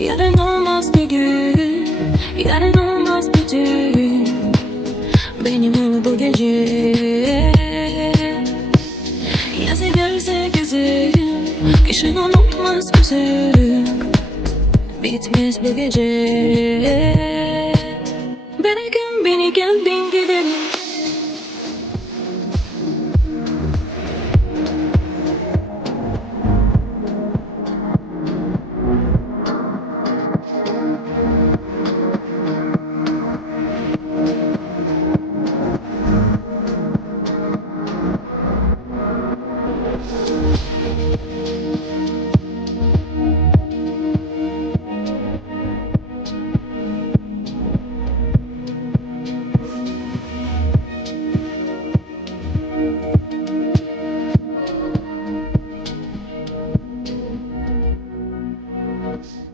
Yarın olmaz bir gün, yarın olmaz bir düğün. Benim ol bu gece. Yazı gelse gözüm, kışın unutmaz gözüm. Bitmez bu gece. Beni göm, beni göm, bin gidelim.